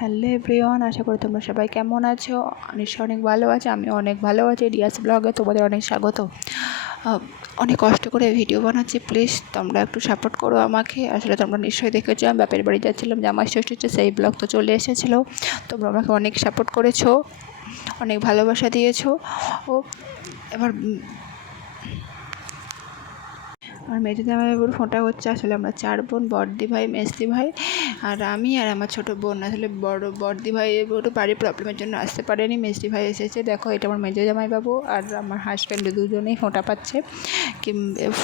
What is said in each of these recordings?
Hello everyone, আশা করি তোমরা সবাই কেমন আছো। নিশ্চয়ই অনেক ভালো আছে, আমি অনেক ভালো আছি। ডিয়াস ব্লগে তোমাদের অনেক স্বাগত। অনেক কষ্ট করে ভিডিও বানাচ্ছি, প্লিজ তোমরা একটু সাপোর্ট করো আমাকে। আসলে তোমরা নিশ্চয়ই দেখেছো আমি বাপের বাড়ি যাচ্ছিলাম, জামাই ষষ্ঠীতে, সেই ব্লগ তো চলে এসেছিলো। তোমরা আমাকে অনেক সাপোর্ট করেছো, অনেক ভালোবাসা দিয়েছো। ও এবার আমার মেজো জামাইবাবুর ফোঁটা হচ্ছে। আসলে আমরা 4 বোন, বড়দি ভাই, মেজদি ভাই আর আমি আর আমার ছোটো বোন। আসলে বড়দি ভাই একটু বাড়ির প্রবলেমের জন্য আসতে পারেনি, মেজদি ভাই এসেছে। দেখো, এটা আমার মেজো জামাইবাবু আর আমার হাজব্যান্ড, দুজনেই ফোঁটা পাচ্ছে।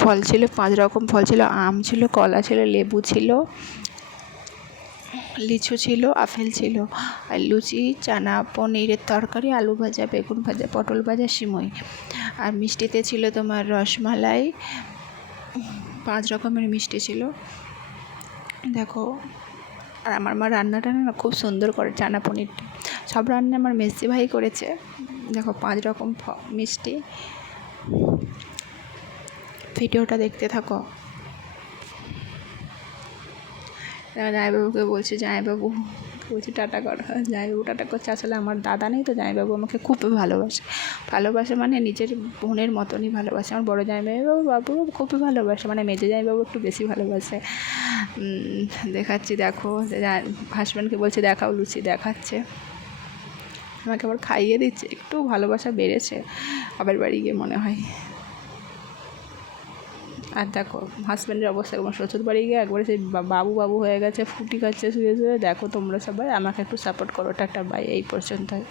ফল ছিল 5 রকম ফল ছিল, আম ছিল, কলা ছিল, লেবু ছিল, লিচু ছিল, আপেল ছিল, আর লুচি, চানা, পনিরের তরকারি, আলু ভাজা, বেগুন ভাজা, পটল ভাজা, সিমই। আর মিষ্টিতে ছিল তোমার রসমালাই, 5 রকমের মিষ্টি ছিল। দেখো, আর আমার মা রান্নাটা না খুব সুন্দর করে, চানা পনিরটা। সব রান্না আমার মেজদি ভাই করেছে। দেখো, 5 রকম মিষ্টি। ভিডিওটা দেখতে থাকো। জামাইবাবুকে বলছি, জামাইবাবু বলছি টাটা করো। জামাইবাবু টাটা করছে। আসলে আমার দাদা নেই তো, জামাইবাবু আমাকে খুব ভালোবাসে মানে নিজের বোনের মতনই ভালোবাসে। আমার বড়ো জামাইবাবু খুবই ভালোবাসে, মানে মেজো জামাইবাবু একটু বেশি ভালোবাসে। দেখাচ্ছি, দেখো। হাজব্যান্ডকে বলছে দেখাও, লুচি দেখাচ্ছে, আমাকে আবার খাইয়ে দিচ্ছে। একটু ভালোবাসা বেড়েছে বাবার বাড়ি গিয়ে মনে হয়। আর দেখো হাজব্যান্ডের অবস্থা, আমার শ্বশুর বাড়ি গিয়ে একবারে সেই বাবু হয়ে গেছে, ফুটি খাচ্ছে শুয়ে শুয়ে। দেখো তোমরা সবাই আমাকে একটু সাপোর্ট করো। টাটা, বাই, এই পর্যন্তই।